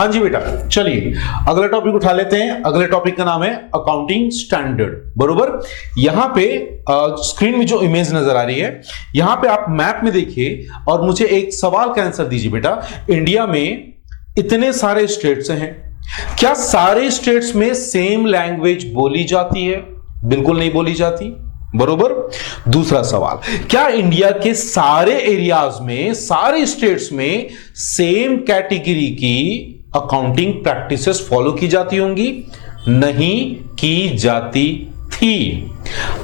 हाँ जी बेटा, चलिए अगला टॉपिक उठा लेते हैं। अगले टॉपिक का नाम है अकाउंटिंग स्टैंडर्ड। बरोबर, यहां पे स्क्रीन में जो इमेज नजर आ रही है, यहां पे आप मैप में देखिए और मुझे एक सवाल का आंसर दीजिए बेटा। इंडिया में इतने सारे स्टेट्स हैं, क्या सारे स्टेट्स में सेम लैंग्वेज बोली जाती है? बिल्कुल नहीं बोली जाती। बरोबर। दूसरा सवाल, क्या इंडिया के सारे एरियाज में, सारे स्टेट्स में सेम कैटेगरी की अकाउंटिंग प्रैक्टिसेस फॉलो की जाती होंगी? नहीं की जाती थी।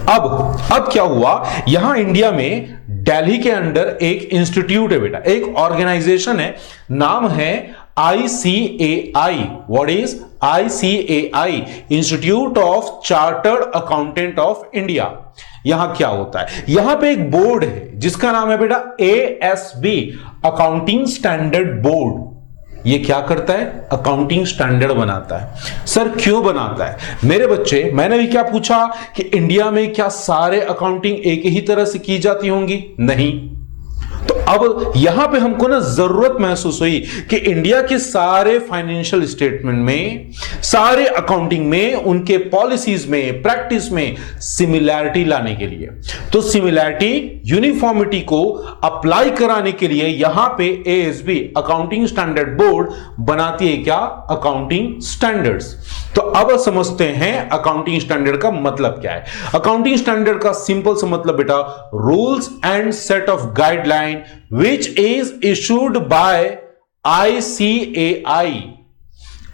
अब क्या हुआ, यहां इंडिया में दिल्ली के अंडर एक इंस्टीट्यूट है बेटा, एक ऑर्गेनाइजेशन है, नाम है ICAI। What is ICAI? Institute of chartered accountant of India. यहां क्या होता है, यहां पे एक बोर्ड है जिसका नाम है बेटा ASB, अकाउंटिंग स्टैंडर्ड बोर्ड। ये क्या करता है? अकाउंटिंग स्टैंडर्ड बनाता है। सर क्यों बनाता है? मेरे बच्चे, मैंने भी क्या पूछा कि इंडिया में क्या सारे अकाउंटिंग एक ही तरह से की जाती होंगी? नहीं। तो अब यहां पे हमको ना जरूरत महसूस हुई कि इंडिया के सारे फाइनेंशियल स्टेटमेंट में, सारे अकाउंटिंग में, उनके पॉलिसीज में, प्रैक्टिस में सिमिलैरिटी लाने के लिए, तो सिमिलैरिटी, यूनिफॉर्मिटी को अप्लाई कराने के लिए यहां पे ASB, अकाउंटिंग स्टैंडर्ड बोर्ड बनाती है क्या? Accounting standards. तो अब समझते हैं अकाउंटिंग स्टैंडर्ड का मतलब क्या है। अकाउंटिंग स्टैंडर्ड का सिंपल सा मतलब बेटा, rules and set of guideline which is issued by ICAI।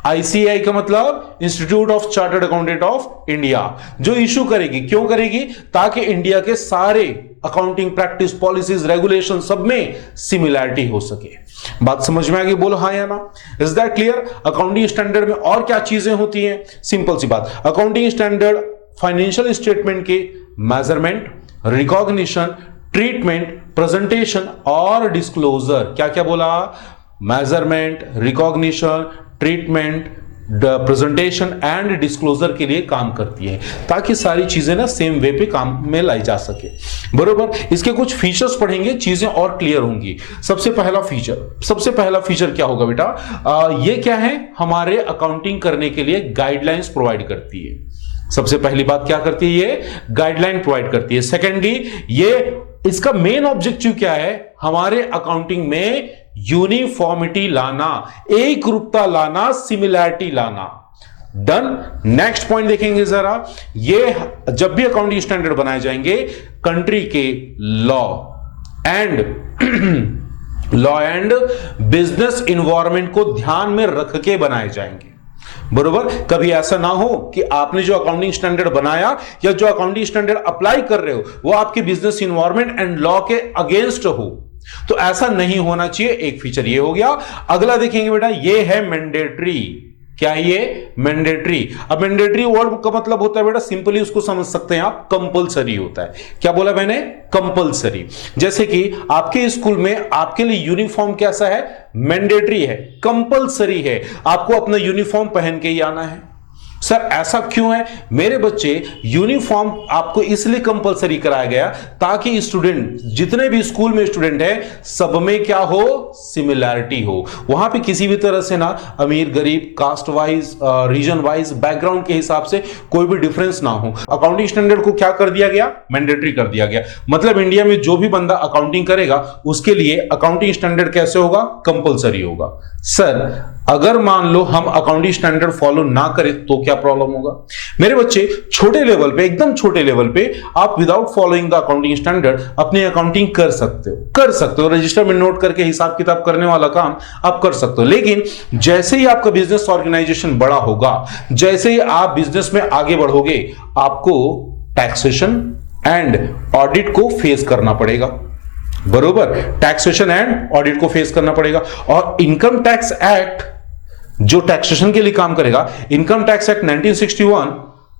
ICAI का मतलब institute of chartered accountant of India, जो इशू करेगी। क्यों करेगी? ताकि इंडिया के सारे अकाउंटिंग प्रैक्टिस, पॉलिसीज, रेगुलेशन सब में सिमिलैरिटी हो सके। बात समझ में आ गई? बोलो हाँ या ना। Is that clear? Accounting standard में और क्या चीजें होती हैं? सिंपल सी बात, अकाउंटिंग स्टैंडर्ड फाइनेंशियल स्टेटमेंट के मेजरमेंट, रिकॉग्निशन, ट्रीटमेंट, प्रेजेंटेशन और डिस्क्लोजर। क्या क्या बोला? Measurement, recognition, treatment, presentation and disclosure के लिए काम करती है, ताकि सारी चीजें ना सेम वे पे काम में लाई जा सके। बरोबर। इसके कुछ फीचर्स पढ़ेंगे, चीजें और क्लियर होंगी। सबसे पहला फीचर क्या होगा बेटा? ये क्या है? हमारे अकाउंटिंग करने के लिए गाइडलाइंस प्रोवाइड करती है। सबसे पहली बात क्या करती है? ये गाइडलाइन प्रोवाइड करती है। सेकेंडली, ये इसका मेन ऑब्जेक्टिव क्या है? हमारे अकाउंटिंग में यूनिफॉर्मिटी लाना, एक रूपता लाना, सिमिलैरिटी लाना। डन। नेक्स्ट पॉइंट देखेंगे जरा, ये जब भी अकाउंटिंग स्टैंडर्ड बनाए जाएंगे, कंट्री के लॉ एंड बिजनेस इन्वायरमेंट को ध्यान में रख के बनाए जाएंगे। बरोबर। कभी ऐसा ना हो कि आपने जो अकाउंटिंग स्टैंडर्ड बनाया या जो अकाउंटिंग स्टैंडर्ड अप्लाई कर रहे हो वो आपके बिजनेस इन्वायरमेंट एंड लॉ के अगेंस्ट हो, तो ऐसा नहीं होना चाहिए। एक फीचर ये हो गया। अगला देखेंगे बेटा, ये है मैंडेटरी। क्या है ये? मैंडेटरी। अब मैंडेटरी वर्ड का मतलब होता है बेटा, सिंपली उसको समझ सकते हैं आप, कंपलसरी होता है। क्या बोला मैंने? कंपलसरी। जैसे कि आपके स्कूल में आपके लिए यूनिफॉर्म कैसा है? मैंडेटरी है, कंपलसरी है, आपको अपना यूनिफॉर्म पहन के ही आना है। सर ऐसा क्यों है? मेरे बच्चे, यूनिफॉर्म आपको इसलिए कंपलसरी कराया गया ताकि स्टूडेंट, जितने भी स्कूल में स्टूडेंट हैं, सब में क्या हो? सिमिलैरिटी हो। वहां पे किसी भी तरह से ना अमीर गरीब, caste wise, region wise, background के हिसाब से कोई भी डिफरेंस ना हो। अकाउंटिंग स्टैंडर्ड को क्या कर दिया गया? मैंडेटरी कर दिया गया। मतलब इंडिया में जो भी बंदा अकाउंटिंग करेगा उसके लिए अकाउंटिंग स्टैंडर्ड कैसे होगा? कंपलसरी होगा। सर अगर मान लो हम अकाउंटिंग स्टैंडर्ड फॉलो ना करें तो क्या प्रॉब्लम होगा? मेरे बच्चे, छोटे लेवल पे, एकदम छोटे लेवल पे आप without following the accounting standard अपनी अकाउंटिंग कर सकते हो। रजिस्टर में नोट करके हिसाब किताब करने वाला काम आप कर सकते हो। लेकिन जैसे ही आपका बिजनेस ऑर्गेनाइजेशन बड़ा होगा, जैसे ही आप बिजनेस में आगे बढ़ोगे, आपको टैक्सेशन एंड ऑडिट को फेस करना पड़ेगा। बरोबर। टैक्सेशन एंड ऑडिट को फेस करना पड़ेगा। और इनकम टैक्स एक्ट जो टैक्सेशन के लिए काम करेगा, income tax act 1961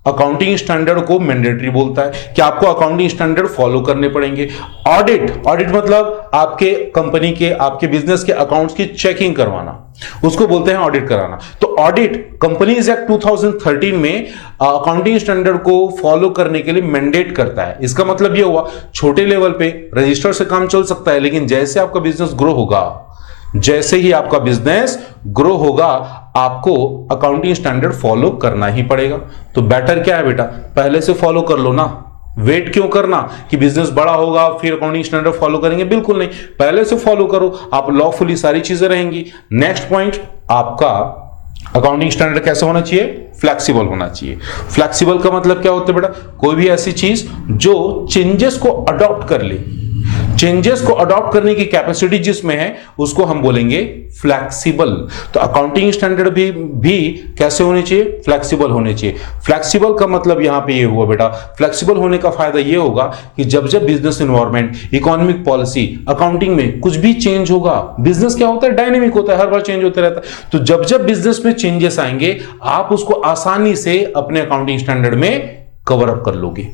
accounting standard को मैंडेटरी बोलता है कि आपको अकाउंटिंग स्टैंडर्ड फॉलो करने पड़ेंगे। ऑडिट मतलब आपके कंपनी के, आपके बिजनेस के अकाउंट्स की चेकिंग करवाना, उसको बोलते हैं ऑडिट कराना। तो ऑडिट कंपनीज एक्ट 2013 में अकाउंटिंग स्टैंडर्ड को फॉलो करने के लिए मैंडेट करता है। इसका मतलब यह हुआ, छोटे लेवल पे रजिस्टर से काम चल सकता है, लेकिन जैसे आपका बिजनेस ग्रो होगा, जैसे ही आपका बिजनेस ग्रो होगा आपको अकाउंटिंग स्टैंडर्ड फॉलो करना ही पड़ेगा। तो बेटर क्या है बेटा, पहले से फॉलो कर लो ना। वेट क्यों करना कि बिजनेस बड़ा होगा फिर अकाउंटिंग स्टैंडर्ड फॉलो करेंगे, बिल्कुल नहीं, पहले से फॉलो करो, आप लॉफुली सारी चीजें रहेंगी। नेक्स्ट पॉइंट, आपका अकाउंटिंग स्टैंडर्ड कैसा होना चाहिए, फ्लेक्सिबल होना चाहिए। फ्लेक्सिबल का मतलब क्या होता है बेटा, कोई भी ऐसी चीज जो चेंजेस को अडॉप्ट कर ले, चेंजेस को अडॉप्ट करने की कैपेसिटी जिसमें है उसको हम बोलेंगे फ्लेक्सिबल। तो अकाउंटिंग स्टैंडर्ड भी कैसे होने चाहिए, फ्लेक्सिबल होने चाहिए। फ्लेक्सिबल का मतलब यहां पे ये हुआ बेटा, फ्लेक्सिबल होने का फायदा ये होगा कि जब जब business environment, economic policy, accounting में कुछ भी चेंज होगा, बिजनेस क्या होता है, डायनेमिक होता है, हर बार चेंज होता रहता है। तो जब जब बिजनेस में चेंजेस आएंगे आप उसको आसानी से अपने अकाउंटिंग स्टैंडर्ड में कवर अप कर लोगे।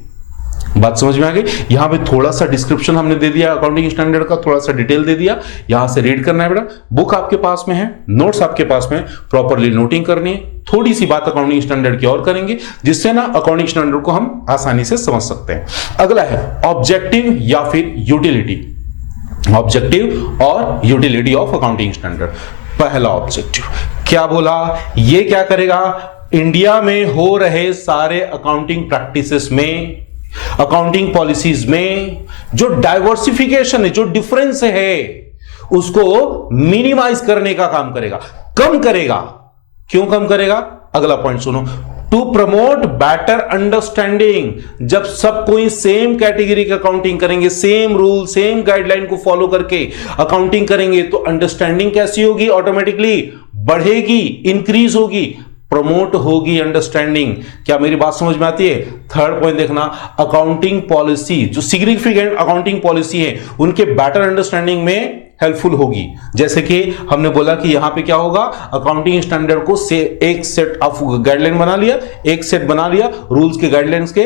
बात समझ में आ गई। यहां पे थोड़ा सा डिस्क्रिप्शन हमने दे दिया अकाउंटिंग स्टैंडर्ड का, थोड़ा सा डिटेल दे दिया, यहां से रीड करना है बेटा। बुक आपके पास में है, नोट्स आपके पास में, प्रॉपरली नोटिंग करनी है। थोड़ी सी बात अकाउंटिंग स्टैंडर्ड की और करेंगे जिससे ना अकाउंटिंग स्टैंडर्ड को हम आसानी से समझ सकते हैं। अगला है ऑब्जेक्टिव या फिर यूटिलिटी। ऑब्जेक्टिव और यूटिलिटी ऑफ अकाउंटिंग स्टैंडर्ड। पहला ऑब्जेक्टिव क्या बोला, ये क्या करेगा, इंडिया में हो रहे सारे अकाउंटिंग प्रैक्टिसेस में, अकाउंटिंग पॉलिसीज में जो डाइवर्सिफिकेशन है, जो डिफरेंस है, उसको मिनिमाइज करने का काम करेगा, कम करेगा। क्यों कम करेगा, अगला पॉइंट सुनो। टू प्रमोट बेटर अंडरस्टैंडिंग, जब सब कोई सेम कैटेगरी का अकाउंटिंग करेंगे, सेम रूल सेम गाइडलाइन को फॉलो करके अकाउंटिंग करेंगे तो अंडरस्टैंडिंग कैसी होगी, ऑटोमेटिकली बढ़ेगी, इंक्रीज होगी, प्रमोट होगी अंडरस्टैंडिंग। क्या मेरी बात समझ में आती है। थर्ड पॉइंट देखना, अकाउंटिंग पॉलिसी, जो सिग्निफिकेंट अकाउंटिंग पॉलिसी है उनके बेटर अंडरस्टैंडिंग में हेल्पफुल होगी। जैसे कि हमने बोला कि यहां पे क्या होगा, अकाउंटिंग स्टैंडर्ड को से एक सेट ऑफ गाइडलाइन बना लिया, एक सेट बना लिया, रूल्स के गाइडलाइंस के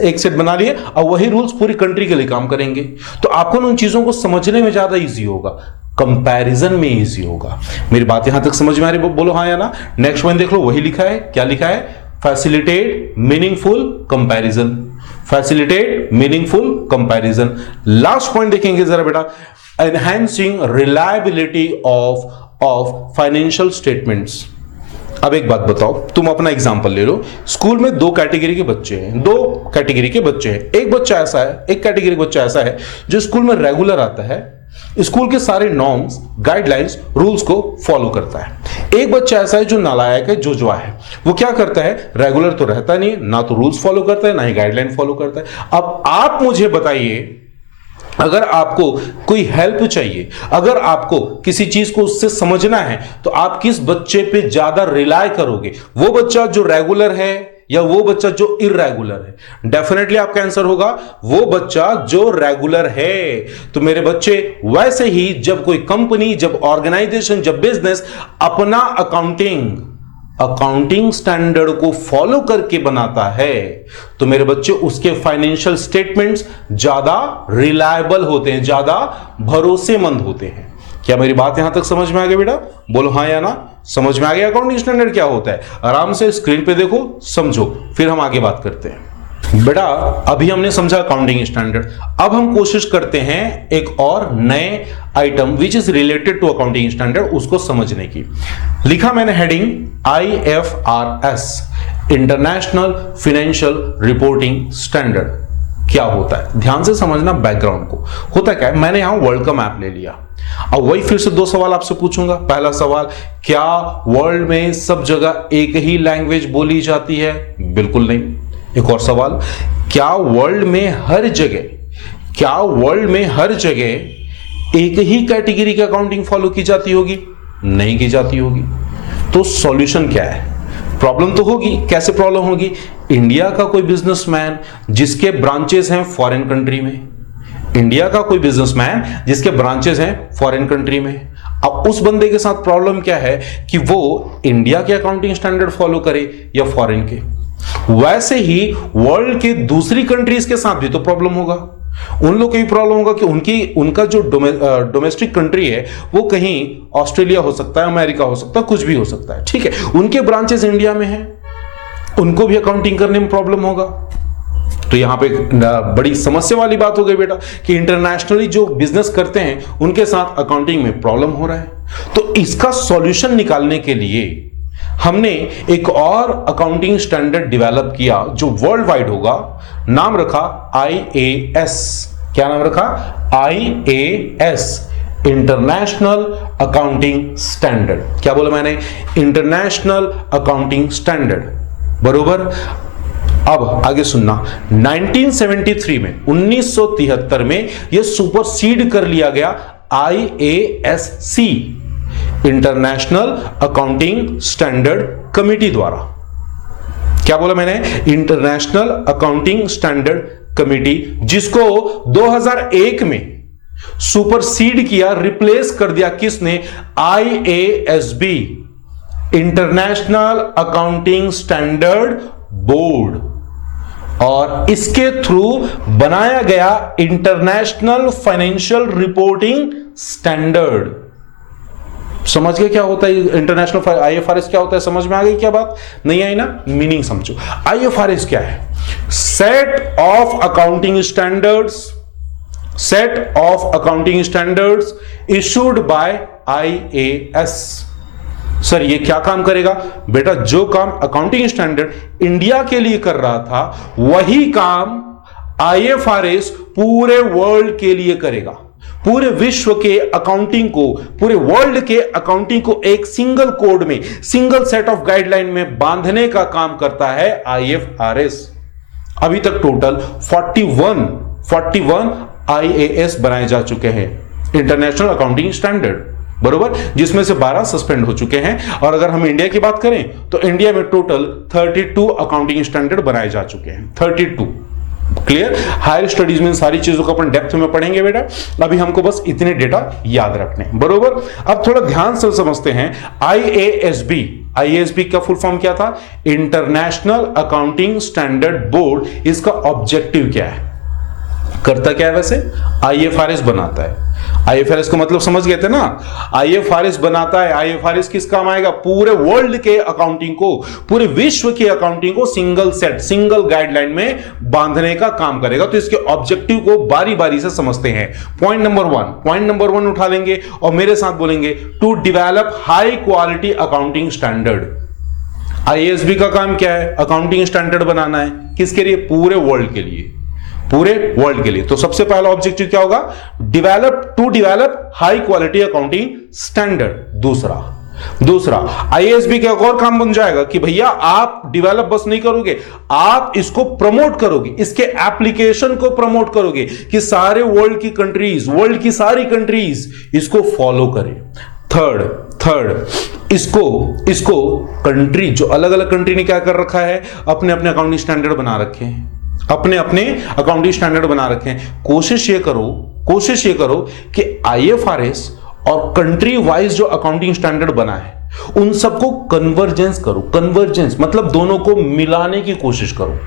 एक सेट बना लिए, और वही रूल्स पूरी कंट्री के लिए काम करेंगे। तो आपको उन चीजों को समझने में ज्यादा इजी होगा, कंपैरिजन में इजी होगा। मेरी बात यहां तक समझ में आ रही, बोलो हाँ या ना। नेक्स्ट पॉइंट देख लो, वही लिखा है, क्या लिखा है, facilitate meaningful comparison, facilitate meaningful comparison. Last point देखेंगे जरा बेटा, enhancing reliability of financial statements. अब एक बात बताओ, तुम अपना एग्जांपल ले लो। स्कूल में दो कैटेगरी के बच्चे हैं, दो कैटेगरी के बच्चे हैं। एक बच्चा ऐसा है, एक कैटेगरी बच्चा ऐसा है जो स्कूल में रेगुलर आता है, स्कूल के सारे नॉर्म्स, गाइडलाइंस, रूल्स को फॉलो करता है। एक बच्चा ऐसा है जो नालायक है, जो जुआ है। वो क्या करता है, रेगुलर तो रहता नहीं, ना तो रूल्स फॉलो करता है, ना ही गाइडलाइन फॉलो करता है। अब आप मुझे बताइए, अगर आपको कोई हेल्प चाहिए, अगर आपको किसी चीज को उससे समझना है, तो आप किस बच्चे पे ज्यादा रिलाय करोगे, वो बच्चा जो रेगुलर है या वो बच्चा जो इररेगुलर है? डेफिनेटली आपका आंसर होगा वो बच्चा जो रेगुलर है। तो मेरे बच्चे, वैसे ही जब कोई कंपनी, जब ऑर्गेनाइजेशन, जब बिजनेस अपना अकाउंटिंग स्टैंडर्ड को फॉलो करके बनाता है, तो मेरे बच्चे उसके फाइनेंशियल स्टेटमेंट्स ज्यादा रिलायबल होते हैं, ज्यादा भरोसेमंद होते हैं। क्या मेरी बात यहां तक समझ में आ गई बेटा? बोलो हाँ या ना। समझ में आ गया अकाउंटिंग स्टैंडर्ड क्या होता है? आराम से स्क्रीन पे देखो, समझो, फिर हम आगे बात करते हैं। बेटा अभी हमने समझा अकाउंटिंग स्टैंडर्ड, अब हम कोशिश करते हैं एक और नए item which is related to accounting standard, उसको समझने की। लिखा मैंने heading IFRS, international financial reporting standard. क्या होता है, ध्यान से समझना बैकग्राउंड को। होता क्या है, मैंने यहां वर्ल्ड का मैप ले लिया। अब वही फिर से दो सवाल आपसे पूछूंगा। पहला सवाल, क्या वर्ल्ड में सब जगह एक ही लैंग्वेज बोली जाती है? बिल्कुल नहीं। एक और सवाल, क्या वर्ल्ड में हर जगह एक ही कैटेगरी की अकाउंटिंग फॉलो की जाती होगी? नहीं की जाती होगी। तो सॉल्यूशन क्या है? प्रॉब्लम तो होगी। कैसे प्रॉब्लम होगी? इंडिया का कोई बिजनेसमैन जिसके ब्रांचेस हैं फॉरेन कंट्री में, इंडिया का कोई बिजनेसमैन जिसके ब्रांचेस हैं फॉरेन कंट्री में, अब उस बंदे के साथ प्रॉब्लम क्या है कि वो इंडिया के अकाउंटिंग स्टैंडर्ड फॉलो करे या फॉरेन के। वैसे ही वर्ल्ड के दूसरी कंट्रीज के साथ भी तो प्रॉब्लम होगा। उन लोग को भी प्रॉब्लम होगा कि उनका जो डोमेस्टिक कंट्री है वो कहीं ऑस्ट्रेलिया हो सकता है, अमेरिका हो सकता है, कुछ भी हो सकता है, ठीक है। उनके ब्रांचेस इंडिया में हैं, उनको भी अकाउंटिंग करने में प्रॉब्लम होगा। तो यहां पे बड़ी समस्या वाली बात हो गई बेटा कि इंटरनेशनली जो बिजनेस करते हैं उनके साथ अकाउंटिंग में प्रॉब्लम हो रहा है। तो इसका सॉल्यूशन निकालने के लिए हमने एक और अकाउंटिंग स्टैंडर्ड डेवलप किया जो वर्ल्ड वाइड होगा। नाम रखा IAS। क्या नाम रखा? IAS, international accounting standard. क्या बोला मैंने? इंटरनेशनल अकाउंटिंग स्टैंडर्ड, बरोबर। अब आगे सुनना, 1973 में 1973 में यह सुपरसीड कर लिया गया IASC, international accounting standard committee द्वारा। क्या बोला मैंने? इंटरनेशनल अकाउंटिंग स्टैंडर्ड कमिटी, जिसको 2001 में सुपरसीड किया, रिप्लेस कर दिया किसने? IASB, international accounting standard board. और इसके थ्रू बनाया गया इंटरनेशनल फाइनेंशियल रिपोर्टिंग स्टैंडर्ड। समझ गए क्या होता है इंटरनेशनल IFRS? क्या होता है? समझ में आ गई क्या बात? नहीं आई ना? मीनिंग समझो। IFRS क्या है? Set of accounting standards, set of accounting standards issued by IAS। Sir ये क्या काम करेगा? बेटा जो काम अकाउंटिंग स्टैंडर्ड इंडिया के लिए कर रहा था वही काम IFRS पूरे वर्ल्ड के लिए करेगा। पूरे विश्व के अकाउंटिंग को, पूरे वर्ल्ड के अकाउंटिंग को एक सिंगल कोड में, सिंगल सेट ऑफ गाइडलाइन में बांधने का काम करता है IFRS। अभी तक टोटल 41 IAS बनाए जा चुके हैं, इंटरनेशनल अकाउंटिंग स्टैंडर्ड, बरोबर, जिसमें से 12 सस्पेंड हो चुके हैं। और अगर हम इंडिया की बात करें तो इंडिया में टोटल 32 अकाउंटिंग स्टैंडर्ड बनाए जा चुके हैं, 32। क्लियर? हायर स्टडीज में सारी चीजों को अपन डेप्थ में पढ़ेंगे बेटा, अभी हमको बस इतने डेटा याद रखने, बरोबर। अब थोड़ा ध्यान से समझते हैं IASB का फुल फॉर्म क्या था? International accounting standard board. इसका ऑब्जेक्टिव क्या है? करता क्या है वैसे? IFRS बनाता है। IFRS को मतलब समझ गए थे ना? IFRS बनाता है। IFRS किस काम आएगा? पूरे वर्ल्ड के अकाउंटिंग को, पूरे विश्व के अकाउंटिंग को सिंगल सेट, सिंगल गाइडलाइन में बांधने का काम करेगा। तो इसके ऑब्जेक्टिव को बारी बारी से समझते हैं। पॉइंट नंबर वन उठा लेंगे और मेरे साथ बोलेंगे, to develop high quality accounting standard. IASB का काम क्या है? अकाउंटिंग स्टैंडर्ड बनाना है। किसके लिए? पूरे वर्ल्ड के लिए, पूरे वर्ल्ड के लिए। तो सबसे पहला ऑब्जेक्टिव क्या होगा? To develop high quality accounting standard. दूसरा IASB का एक और काम बन जाएगा कि भैया आप डेवलप बस नहीं करोगे, आप इसको प्रमोट करोगे, इसके एप्लीकेशन को प्रमोट करोगे कि सारे वर्ल्ड की कंट्रीज, वर्ल्ड की सारी कंट्रीज इसको फॉलो करें। थर्ड इसको कंट्री, जो अलग अलग कंट्री ने क्या कर रखा है? अपने अपने अकाउंटिंग स्टैंडर्ड बना रखे हैं, अपने अपने अकाउंटिंग स्टैंडर्ड बना रखे हैं। कोशिश ये करो कि IFRS और कंट्री वाइज जो अकाउंटिंग स्टैंडर्ड बना है उन सबको कन्वर्जेंस करो। कन्वर्जेंस मतलब दोनों को मिलाने की कोशिश करो।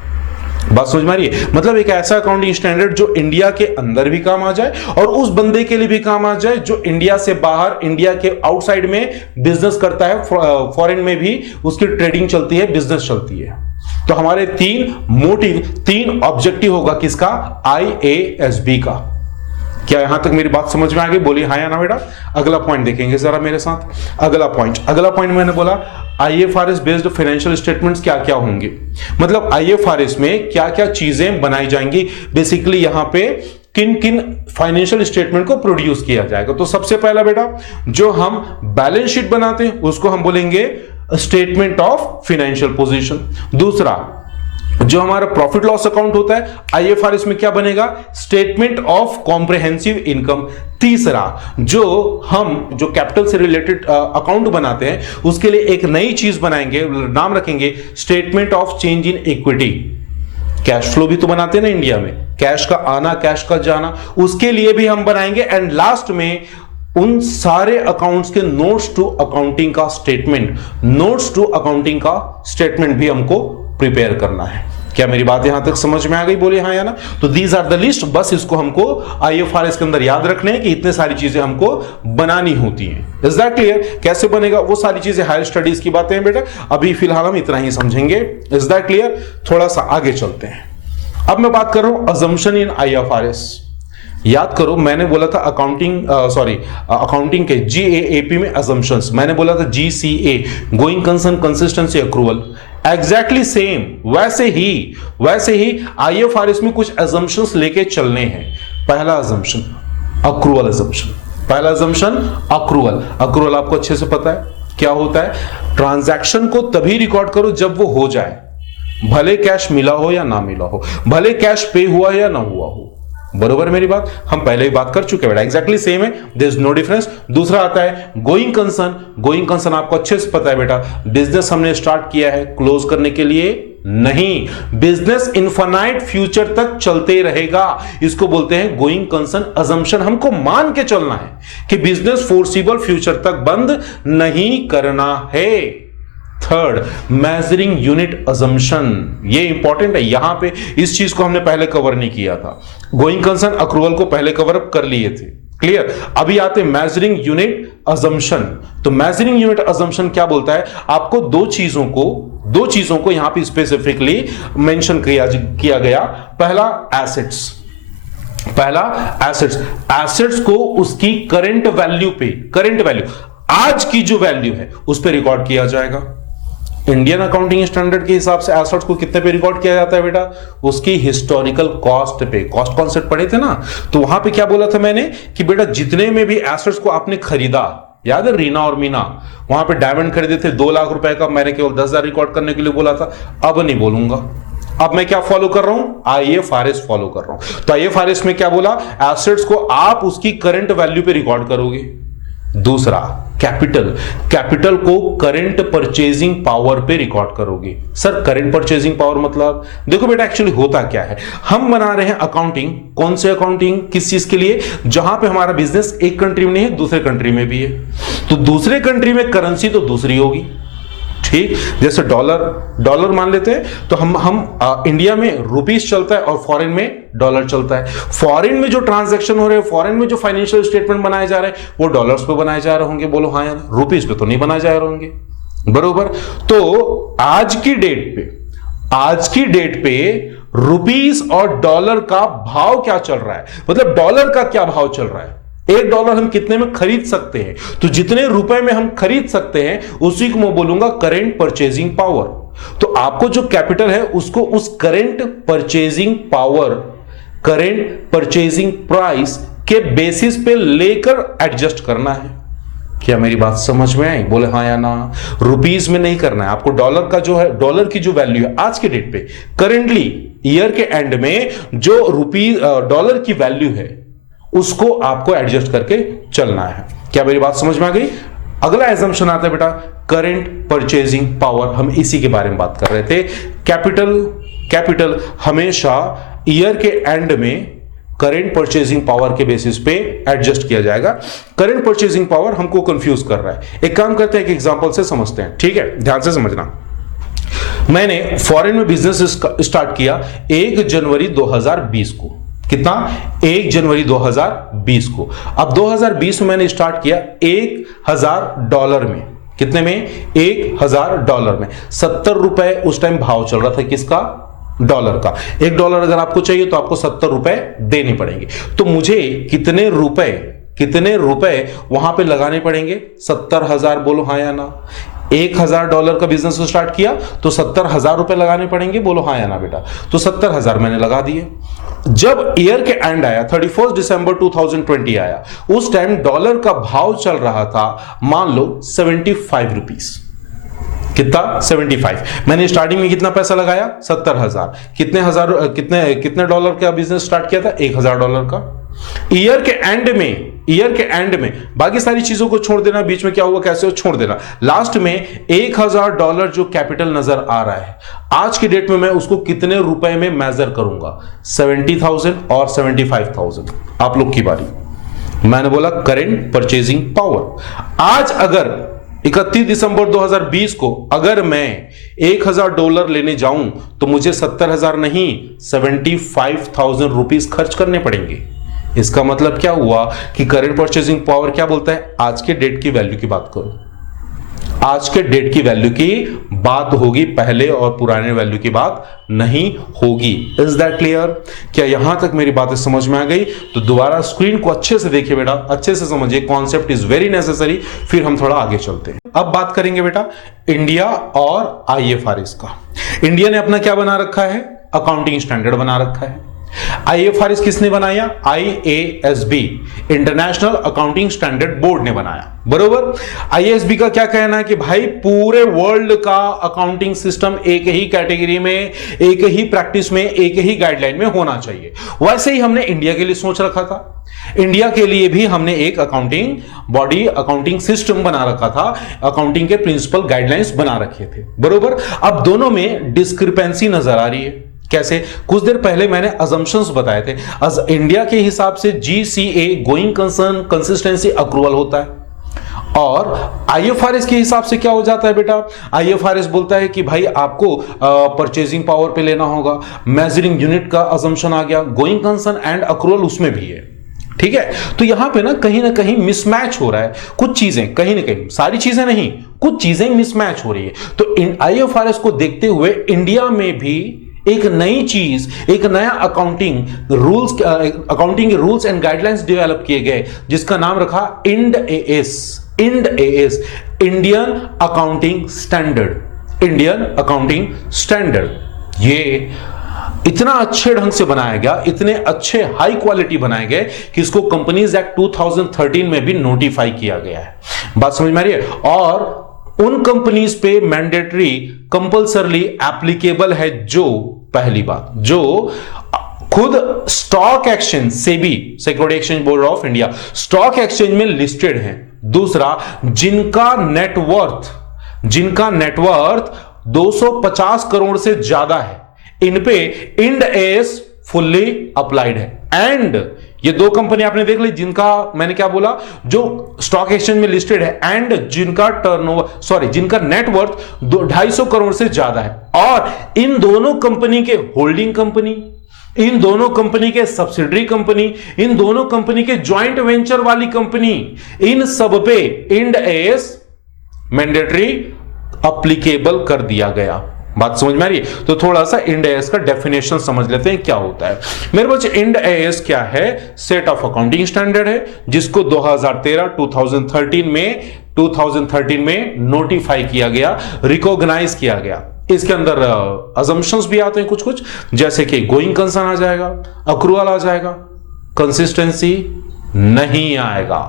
बात समझ में आ रही है? मतलब एक ऐसा अकाउंटिंग स्टैंडर्ड जो इंडिया के अंदर भी काम आ जाए और उस बंदे के लिए भी काम आ जाए जो इंडिया से बाहर, इंडिया के आउटसाइड में बिजनेस करता है, फॉरेन में भी उसकी ट्रेडिंग चलती है, बिजनेस चलती है। तो हमारे 3 ऑब्जेक्टिव होगा किसका? IASB का। क्या यहां तक मेरी बात समझ में आ गई? बोलिए हाँ या ना बेटा। अगला पॉइंट देखेंगे जरा मेरे साथ। अगला पॉइंट मैंने बोला IFRS बेस्ड फाइनेंशियल स्टेटमेंट्स क्या क्या होंगे, मतलब IFRS में क्या क्या चीजें बनाई जाएंगी। बेसिकली यहां पे किन किन फाइनेंशियल स्टेटमेंट को प्रोड्यूस किया जाएगा। तो सबसे पहला बेटा, जो हम बैलेंस शीट बनाते हैं उसको हम बोलेंगे स्टेटमेंट ऑफ फाइनेंशियल पोजीशन। दूसरा, जो हमारा प्रॉफिट लॉस अकाउंट होता है IFRS में क्या बनेगा? Statement of comprehensive income. तीसरा, जो कैपिटल से रिलेटेड अकाउंट बनाते हैं उसके लिए एक नई चीज बनाएंगे, नाम रखेंगे statement of change in equity. Cash flow भी तो बनाते हैं ना इंडिया में, कैश का आना, कैश का जाना, उसके लिए भी हम बनाएंगे। एंड लास्ट में उन सारे अकाउंट्स के नोट्स टू अकाउंटिंग का स्टेटमेंट भी हमको प्रिपेयर करना है। क्या मेरी बात यहां तक समझ में आ गई? बोलिए हाँ या ना। तो दीज आर द लिस्ट, बस इसको हमको IFRS के अंदर याद रखने हैं कि इतने सारी चीजें हमको बनानी होती हैं। Is that clear? कैसे बनेगा वो सारी चीजें हायर स्टडीज की बातें हैं बेटा, अभी फिलहाल हम इतना ही समझेंगे। Is that clear? थोड़ा सा आगे चलते हैं। अब मैं बात कर रहा हूं अजम्पशन इन IFRS। याद करो मैंने बोला था अकाउंटिंग के GAAP में अजम्पशंस, मैंने बोला था GCA going concern consistency accrual. Exactly same वैसे ही IFRS में कुछ अजम्पशंस लेके चलने हैं। पहला अजम्पशन अक्रूवल अजम्पशन, पहला अजम्पशन अक्रूवल। अक्रूवल आपको अच्छे से पता है क्या होता है। ट्रांजैक्शन को तभी रिकॉर्ड करो जब वो हो जाए, भले कैश मिला हो या ना मिला हो, भले कैश पे हुआ या ना हुआ हो। बरोबर मेरी बात, हम पहले ही बात कर चुके हैं बेटा, एग्जैक्टली सेम है, देयर इज नो डिफरेंस। दूसरा आता है गोइंग कंसर्न। गोइंग कंसर्न आपको अच्छे से पता है बेटा, बिजनेस हमने स्टार्ट किया है, क्लोज करने के लिए नहीं, बिजनेस इनफाइनाइट फ्यूचर तक चलते रहेगा, इसको बोलते हैं गोइंग कंसर्न अजम्पशन। हमको मान के चलना है कि बिजनेस फोर्सिबल फ्यूचर तक बंद नहीं करना है। थर्ड मेजरिंग यूनिट अजम्पशन, ये इंपॉर्टेंट है, यहां पे इस चीज को हमने पहले कवर नहीं किया था। गोइंग कंसर्न अक्रूवल को पहले कवर अप कर लिए थे, क्लियर। अभी आते मेजरिंग यूनिट अजम्पशन। तो मेजरिंग यूनिट अजम्पशन क्या बोलता है, आपको दो चीजों को यहां पे स्पेसिफिकली मेंशन किया गया। पहला एसेट्स को उसकी करंट वैल्यू आज की जो वैल्यू है उस पर रिकॉर्ड किया जाएगा। इंडियन अकाउंटिंग स्टैंडर्ड के हिसाब से एसेट्स को कितने पे रिकॉर्ड किया जाता है बेटा, उसकी हिस्टोरिकल कॉस्ट पे। कॉस्ट कॉन्सेप्ट पढ़े थे ना, तो वहां पे क्या बोला था मैंने कि बेटा जितने में भी एसेट्स को आपने खरीदा, याद है रीना और मीना, वहां पे डायमंड खरीदे थे 2 लाख रुपए का, मैंने केवल 10,000 रिकॉर्ड करने के लिए बोला था। अब नहीं बोलूंगा, अब मैं क्या फॉलो कर रहा हूं, IFRS फॉलो कर रहा हूं। तो IFRS में क्या बोला, एसेट्स को आप उसकी करंट वैल्यू पे रिकॉर्ड करोगे। दूसरा कैपिटल को करंट परचेजिंग पावर पे रिकॉर्ड करोगे। सर करंट परचेजिंग पावर मतलब, देखो बेटा एक्चुअली होता क्या है, हम बना रहे हैं अकाउंटिंग, कौन से अकाउंटिंग, किस चीज के लिए, जहां पे हमारा बिजनेस एक कंट्री में नहीं है, दूसरे कंट्री में भी है। तो दूसरे कंट्री में करेंसी तो दूसरी होगी, ठीक। जैसे डॉलर मान लेते हैं, तो हम इंडिया में रुपीस चलता है और फॉरेन में डॉलर चलता है। फॉरेन में जो ट्रांजैक्शन हो रहे हैं, फॉरेन में जो फाइनेंशियल स्टेटमेंट बनाए जा रहे हैं, वो डॉलर्स पे बनाए जा रहे होंगे, बोलो हाँ या ना, रुपीस पे तो नहीं बनाए जा रहे होंगे, बरोबर। तो आज की डेट पे रुपीस और डॉलर का भाव क्या चल रहा है, मतलब डॉलर का क्या भाव चल रहा है, $1 हम कितने में खरीद सकते हैं, तो जितने रुपए में हम खरीद सकते हैं उसी को मैं बोलूंगा करेंट परचेजिंग पावर। तो आपको जो कैपिटल है उसको उस करेंट परचेजिंग प्राइस के बेसिस पे लेकर एडजस्ट करना है। क्या मेरी बात समझ में आई, बोले हाँ या ना। रुपीस में नहीं करना है आपको, डॉलर का जो है, डॉलर की जो वैल्यू है आज के डेट पे करेंटली ईयर के एंड में जो डॉलर की वैल्यू है उसको आपको एडजस्ट करके चलना है। क्या मेरी बात समझ में आ गई। अगला एजम्पशन आता है बेटा करेंट परचेजिंग पावर, हम इसी के बारे में बात कर रहे थे। कैपिटल हमेशा ईयर के एंड में करेंट परचेजिंग पावर के बेसिस पे एडजस्ट किया जाएगा। करेंट परचेजिंग पावर हमको कंफ्यूज कर रहा है, एक काम करते हैं, एक एग्जांपल से समझते हैं, ठीक है, ध्यान से समझना। मैंने फॉरेन में बिजनेस स्टार्ट किया 1 जनवरी 2020 को, कितना, 1 जनवरी 2020 को। अब 2020 में मैंने स्टार्ट किया $1,000 में, कितने में, $1,000 में। 70 रुपए उस टाइम भाव चल रहा था, किसका, डॉलर का। $1 अगर आपको चाहिए तो आपको 70 रुपए देने पड़ेंगे। तो मुझे कितने रुपए वहां पे लगाने पड़ेंगे, 70,000, बोलो हाँ या ना। $1,000 का बिजनेस स्टार्ट किया तो 70,000 रुपए लगाने पड़ेंगे, बोलो हाँ या ना बेटा। तो 70,000 मैंने लगा दिए। जब ईयर के एंड आया, 31 दिसंबर 2020 आया, उस टाइम डॉलर का भाव चल रहा था मान लो 75 रुपीस, कितना, 75। मैंने स्टार्टिंग में कितना पैसा लगाया, 70,000। कितने डॉलर का बिजनेस स्टार्ट किया था, $1,000 का। ईयर के एंड में बाकी सारी चीजों को छोड़ देना, बीच में क्या हुआ कैसे हो छोड़ देना, लास्ट में $1,000 जो कैपिटल नजर आ रहा है आज की डेट में, मैं उसको कितने रुपए में मेजर करूंगा, 70,000 और 75,000। आप लोग की बारी। मैंने बोला करेंट परचेजिंग पावर। आज अगर 31 दिसंबर 2020 को अगर मैं $1,000 लेने जाऊं तो मुझे 70,000 नहीं 75,000 रुपीस खर्च करने पड़ेंगे। इसका मतलब क्या हुआ कि करेंट परचेजिंग पावर क्या बोलता है, आज के डेट की वैल्यू की बात करो। आज के डेट की वैल्यू की बात होगी, पहले और पुराने वैल्यू की बात नहीं होगी। Is that clear? क्या यहां तक मेरी बातें समझ में आ गई? तो दोबारा स्क्रीन को अच्छे से देखिए बेटा, अच्छे से समझिए, कॉन्सेप्ट इज वेरी नेसेसरी। फिर हम थोड़ा आगे चलते हैं। अब बात करेंगे बेटा इंडिया और IFRS का। इंडिया ने अपना क्या बना रखा है? अकाउंटिंग स्टैंडर्ड बना रखा है। IFRS किसने बनाया? IASB, international accounting standard board ने बनाया, बरोबर। IASB का क्या कहना है कि भाई पूरे वर्ल्ड का अकाउंटिंग सिस्टम एक ही कैटेगरी में, एक ही प्रैक्टिस में, एक ही गाइडलाइन में होना चाहिए। वैसे ही हमने इंडिया के लिए सोच रखा था। इंडिया के लिए भी हमने एक अकाउंटिंग बॉडी, अकाउंटिंग सिस्टम बना रखा था, अकाउंटिंग के प्रिंसिपल गाइडलाइंस बना रखे थे, बरोबर। अब दोनों में डिस्क्रिपेंसी नजर आ रही है। कैसे? कुछ देर पहले मैंने अजम्पशंस बताए थे। इंडिया के हिसाब से GCA, going concern consistency accrual होता है, और IFRS के हिसाब से क्या हो जाता है बेटा? IFRS बोलता है कि भाई आपको परचेजिंग पावर पे लेना होगा, मेजरिंग यूनिट का अजम्पशन आ गया, गोइंग कंसर्न एंड अक्रूवल उसमें भी है, ठीक है। तो यहां पे ना कहीं मिसमैच हो रहा है, कुछ चीजें कहीं ना कहीं, सारी चीजें नहीं, कुछ चीजें मिसमैच हो रही है। तो IFRS को देखते हुए इंडिया में भी एक नई चीज, एक नया accounting rules and guidelines develop किए गए, जिसका नाम रखा IND AS, Indian accounting standard, Indian accounting standard. ये इतना अच्छे ढंग से बनाया गया, इतने अच्छे हाई क्वालिटी बनाए गए कि इसको कंपनीज एक्ट 2013 में भी नोटिफाई किया गया है। बात समझ में आ रही है? और उन कंपनीज पे मैंडेटरी, कंपल्सरली एप्लीकेबल है, जो पहली बात, जो खुद stock exchange, SEBI, security exchange board of India, stock exchange में लिस्टेड है। दूसरा, जिनका नेटवर्थ 250 करोड़ से ज्यादा है, इन पे IND AS फुल्ली अप्लाइड है। एंड ये दो कंपनी आपने देख ली, जिनका मैंने क्या बोला, जो स्टॉक एक्सचेंज में लिस्टेड है, एंड जिनका नेटवर्थ 250 करोड़ से ज्यादा है। और इन दोनों कंपनी के होल्डिंग कंपनी, इन दोनों कंपनी के सब्सिडरी कंपनी, इन दोनों कंपनी के ज्वाइंट वेंचर वाली कंपनी, इन सब पे IND AS मैंडेटरी अप्लीकेबल कर दिया गया। बात समझ में आ रही है? तो थोड़ा सा IND AS का डेफिनेशन समझ लेते हैं क्या होता है। मेरे पास IND AS क्या है? सेट ऑफ अकाउंटिंग स्टैंडर्ड है, जिसको 2013 में नोटिफाई किया गया, रिकॉग्नाइज किया गया। इसके अंदर अजम्पशंस भी आते हैं कुछ कुछ, जैसे कि गोइंग कंसर्न आ जाएगा, अक्रूवल आ जाएगा, कंसिस्टेंसी नहीं आएगा,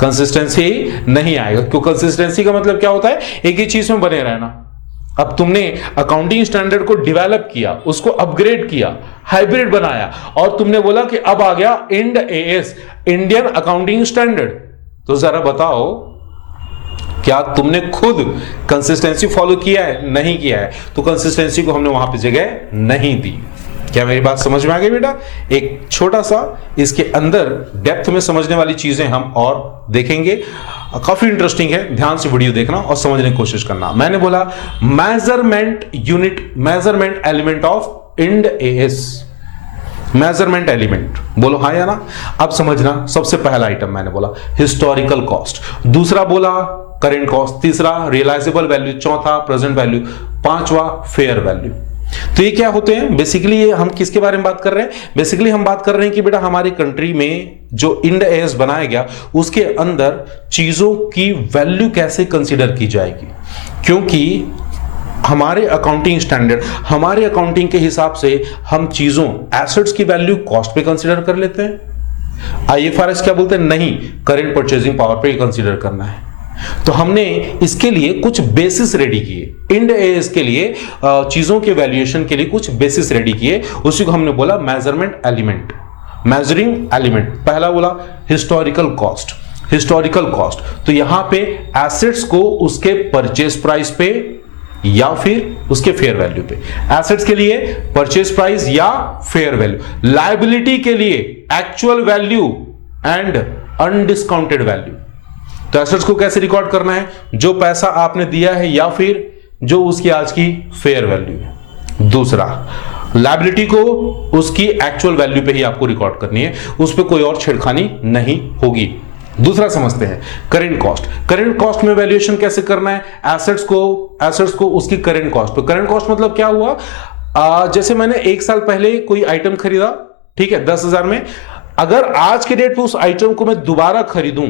कंसिस्टेंसी नहीं आएगा। क्यों? कंसिस्टेंसी का मतलब क्या होता है? एक ही चीज में बने रहना। अब तुमने अकाउंटिंग स्टैंडर्ड को डेवलप किया, उसको अपग्रेड किया, हाइब्रिड बनाया, और तुमने बोला कि अब आ गया IND AS, Indian accounting standard. तो जरा बताओ, क्या तुमने खुद कंसिस्टेंसी फॉलो किया है? नहीं किया है। तो कंसिस्टेंसी को हमने वहां पे जगह नहीं दी। क्या मेरी बात समझ में आ गई बेटा? एक छोटा सा इसके अंदर डेप्थ में समझने वाली चीजें हम और देखेंगे, काफी इंटरेस्टिंग है। ध्यान से वीडियो देखना और समझने की कोशिश करना। मैंने बोला measurement unit, measurement element of IND AS, measurement element, बोलो हाँ या ना। अब समझना, सबसे पहला आइटम मैंने बोला हिस्टोरिकल कॉस्ट, दूसरा बोला करेंट कॉस्ट, तीसरा रियलाइजेबल वैल्यू, चौथा प्रेजेंट वैल्यू, पांचवा फेयर वैल्यू। तो ये क्या होते हैं बेसिकली? ये हम किसके बारे में बात कर रहे हैं? बेसिकली हम बात कर रहे हैं कि बेटा हमारी कंट्री में जो IND AS बनाया गया, उसके अंदर चीजों की वैल्यू कैसे कंसीडर की जाएगी। क्योंकि हमारे अकाउंटिंग स्टैंडर्ड, हमारे अकाउंटिंग के हिसाब से हम चीजों, एसेट्स की वैल्यू कॉस्ट पे कंसीडर कर लेते हैं। IFRS क्या बोलते हैं? नहीं, करेंट परचेजिंग पावर पे कंसीडर करना है। तो हमने इसके लिए कुछ बेसिस रेडी किए, IND AS के लिए चीजों के वैल्यूएशन के लिए कुछ बेसिस रेडी किए। उसी को हमने बोला मेजरमेंट एलिमेंट, मेजरिंग एलिमेंट। पहला बोला हिस्टोरिकल कॉस्ट, हिस्टोरिकल कॉस्ट। तो यहां पे एसेट्स को उसके परचेज प्राइस पे या फिर उसके फेयर वैल्यू पे, एसेट्स के लिए परचेज प्राइस या फेयर वैल्यू, लायबिलिटी के लिए actual value and undiscounted value. तो एसेट्स को कैसे रिकॉर्ड करना है? जो पैसा आपने दिया है या फिर जो उसकी आज की फेयर वैल्यू है। दूसरा, लायबिलिटी को उसकी एक्चुअल वैल्यू पे ही आपको रिकॉर्ड करनी है, उस पर कोई और छेड़खानी नहीं होगी। दूसरा समझते हैं करेंट कॉस्ट। करेंट कॉस्ट में वैल्यूएशन कैसे करना है? एसेट्स को उसकी करेंट कॉस्ट। तो करेंट कॉस्ट मतलब क्या हुआ? जैसे मैंने 1 साल पहले कोई आइटम खरीदा, ठीक है, 10,000 में, अगर आज के डेट पे उस आइटम को मैं दोबारा खरीदूं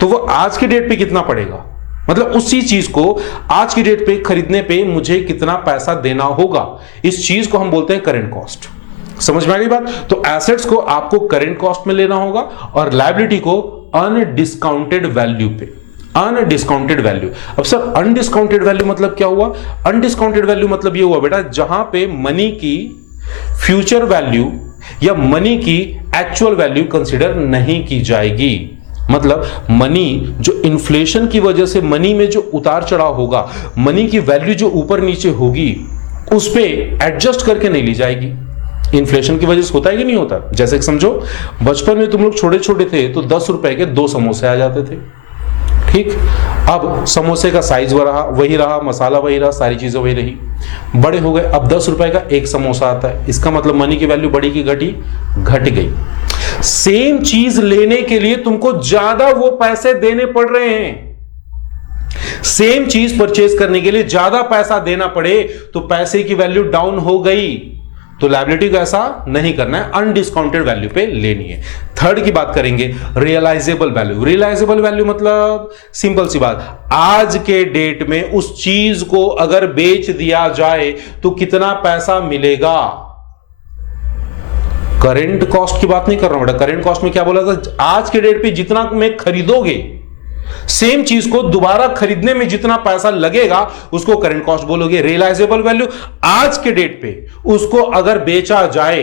तो वो आज के डेट पे कितना पड़ेगा, मतलब उसी चीज को आज की डेट पे खरीदने पे मुझे कितना पैसा देना होगा, इस चीज को हम बोलते हैं करेंट कॉस्ट। समझ में आ गई बात? तो एसेट्स को आपको करेंट कॉस्ट में लेना होगा और लायबिलिटी को अनडिस्काउंटेड वैल्यू पे, अनडिस्काउंटेड वैल्यू। अब सर अनडिस्काउंटेड वैल्यू मतलब क्या हुआ? अनडिस्काउंटेड वैल्यू मतलब ये हुआ बेटा जहां पे मनी की फ्यूचर वैल्यू या मनी की एक्चुअल वैल्यू कंसीडर नहीं की जाएगी। मतलब मनी जो इन्फ्लेशन की वजह से मनी में जो उतार चढ़ाव होगा, मनी की वैल्यू जो ऊपर नीचे होगी, उस पे एडजस्ट करके नहीं ली जाएगी। इन्फ्लेशन की वजह से होता है कि नहीं होता? जैसे कि समझो बचपन में तुम लोग छोटे छोटे थे तो 10 रुपए के 2 समोसे आ जाते थे, ठीक। अब समोसे का साइज वही रहा, मसाला वही रहा, सारी चीजें वही रही। बड़े हो गए, अब 10 रुपए का 1 समोसा आता है। इसका मतलब मनी की वैल्यू बढ़ी की घटी? घट गई। सेम चीज लेने के लिए तुमको ज्यादा वो पैसे देने पड़ रहे हैं। सेम चीज परचेज करने के लिए ज्यादा पैसा देना पड़े तो पैसे की वैल्यू डाउन हो गई। तो लायबिलिटी को ऐसा नहीं करना है, अनडिस्काउंटेड वैल्यू पे लेनी है। थर्ड की बात करेंगे रियलाइजेबल वैल्यू। रियलाइजेबल वैल्यू मतलब सिंपल सी बात, आज के डेट में उस चीज को अगर बेच दिया जाए तो कितना पैसा मिलेगा। करेंट कॉस्ट की बात नहीं कर रहा हूं बेटा। करेंट कॉस्ट में क्या बोला था? आज के डेट पे जितना में खरीदोगे, सेम चीज को दोबारा खरीदने में जितना पैसा लगेगा उसको करेंट कॉस्ट बोलोगे। रियलाइजेबल वैल्यू आज के डेट पे उसको अगर बेचा जाए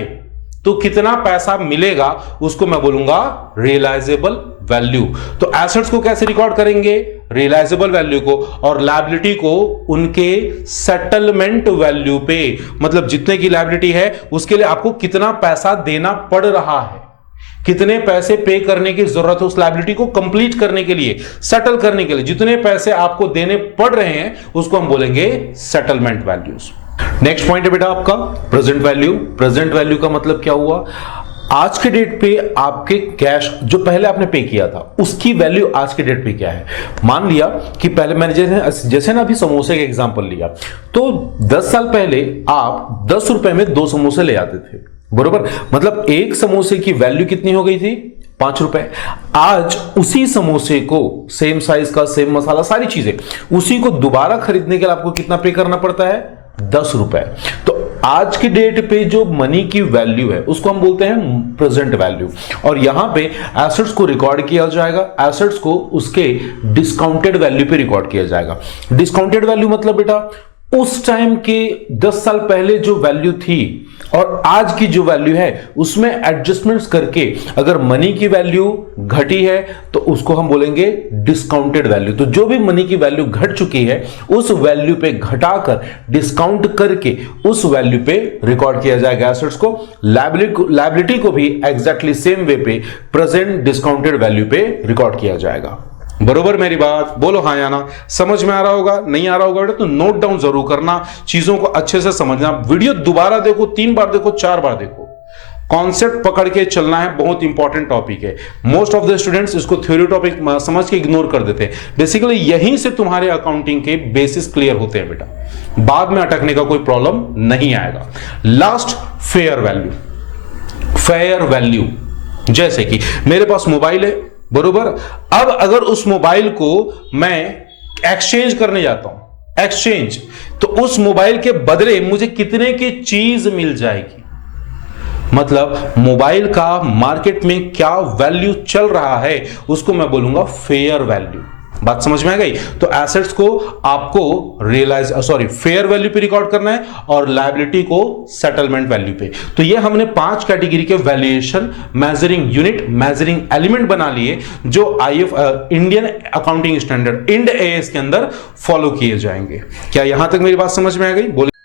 तो कितना पैसा मिलेगा उसको मैं बोलूंगा रियलाइजेबल वैल्यू। तो एसेट्स को कैसे रिकॉर्ड करेंगे? रियलाइजेबल वैल्यू को, और लायबिलिटी को उनके सेटलमेंट वैल्यू पे, मतलब जितने की लायबिलिटी है उसके लिए आपको कितना पैसा देना पड़ रहा है, कितने पैसे पे करने की जरूरत है उस लायबिलिटी को कंप्लीट करने के लिए, सेटल करने के लिए जितने पैसे आपको देने पड़ रहे हैं उसको हम बोलेंगे सेटलमेंट वैल्यूज। नेक्स्ट पॉइंट है बेटा आपका प्रेजेंट वैल्यू। प्रेजेंट वैल्यू का मतलब क्या हुआ? आज के डेट पे आपके कैश जो पहले आपने पे किया था उसकी वैल्यू आज के डेट पे क्या है। मान लिया कि पहले मैंने जैसे ना अभी समोसे का एग्जांपल लिया, तो 10 साल पहले आप 10 रुपए में 2 समोसे ले आते थे, बरोबर। मतलब एक समोसे की वैल्यू कितनी हो गई थी? 5 रुपए। आज उसी समोसे को, सेम साइज का, सेम मसाला, सारी चीजें, उसी को दोबारा खरीदने के लिए आपको कितना पे करना पड़ता है? 10 रुपए। तो आज की डेट पे जो मनी की वैल्यू है उसको हम बोलते हैं प्रेजेंट वैल्यू। और यहां पे एसेट्स को रिकॉर्ड किया जाएगा, एसेट्स को उसके डिस्काउंटेड वैल्यू पे रिकॉर्ड किया जाएगा। डिस्काउंटेड वैल्यू मतलब बेटा उस टाइम के 10 साल पहले जो वैल्यू थी और आज की जो वैल्यू है उसमें एडजस्टमेंट्स करके अगर मनी की वैल्यू घटी है तो उसको हम बोलेंगे डिस्काउंटेड वैल्यू। तो जो भी मनी की वैल्यू घट चुकी है उस वैल्यू पे घटाकर डिस्काउंट करके उस वैल्यू पे रिकॉर्ड किया जाएगा एसेट्स को। लायबिलिटी को भी एग्जैक्टली सेम वे पे प्रेजेंट डिस्काउंटेड वैल्यू पे रिकॉर्ड किया जाएगा। बरोबर मेरी बात? बोलो हाँ या ना। समझ में आ रहा होगा? नहीं आ रहा होगा बेटा तो नोट डाउन जरूर करना, चीजों को अच्छे से समझना। वीडियो दोबारा देखो, 3 बार देखो, 4 बार देखो, कॉन्सेप्ट पकड़ के चलना है। बहुत इंपॉर्टेंट टॉपिक है। मोस्ट ऑफ द स्टूडेंट्स इसको थ्योरी टॉपिक समझ के इग्नोर कर देते हैं। बेसिकली यहीं से तुम्हारे अकाउंटिंग के बेसिस क्लियर होते हैं बेटा, बाद में अटकने का कोई प्रॉब्लम नहीं आएगा। Last fair value. Fair value जैसे कि मेरे पास मोबाइल है, बरोबर। अब अगर उस मोबाइल को मैं एक्सचेंज करने जाता हूं, एक्सचेंज, तो उस मोबाइल के बदले मुझे कितने की चीज मिल जाएगी। मतलब मोबाइल का मार्केट में क्या वैल्यू चल रहा है उसको मैं बोलूंगा फेयर वैल्यू। बात समझ में आ गई? तो एसेट्स को आपको फेयर वैल्यू पे रिकॉर्ड करना है और लायबिलिटी को सेटलमेंट वैल्यू पे। तो ये हमने 5 कैटेगरी के valuation, measuring unit, measuring element बना लिए जो Indian accounting standard, Ind AS के अंदर फॉलो किए जाएंगे। क्या यहां तक मेरी बात समझ में आ गई? बोले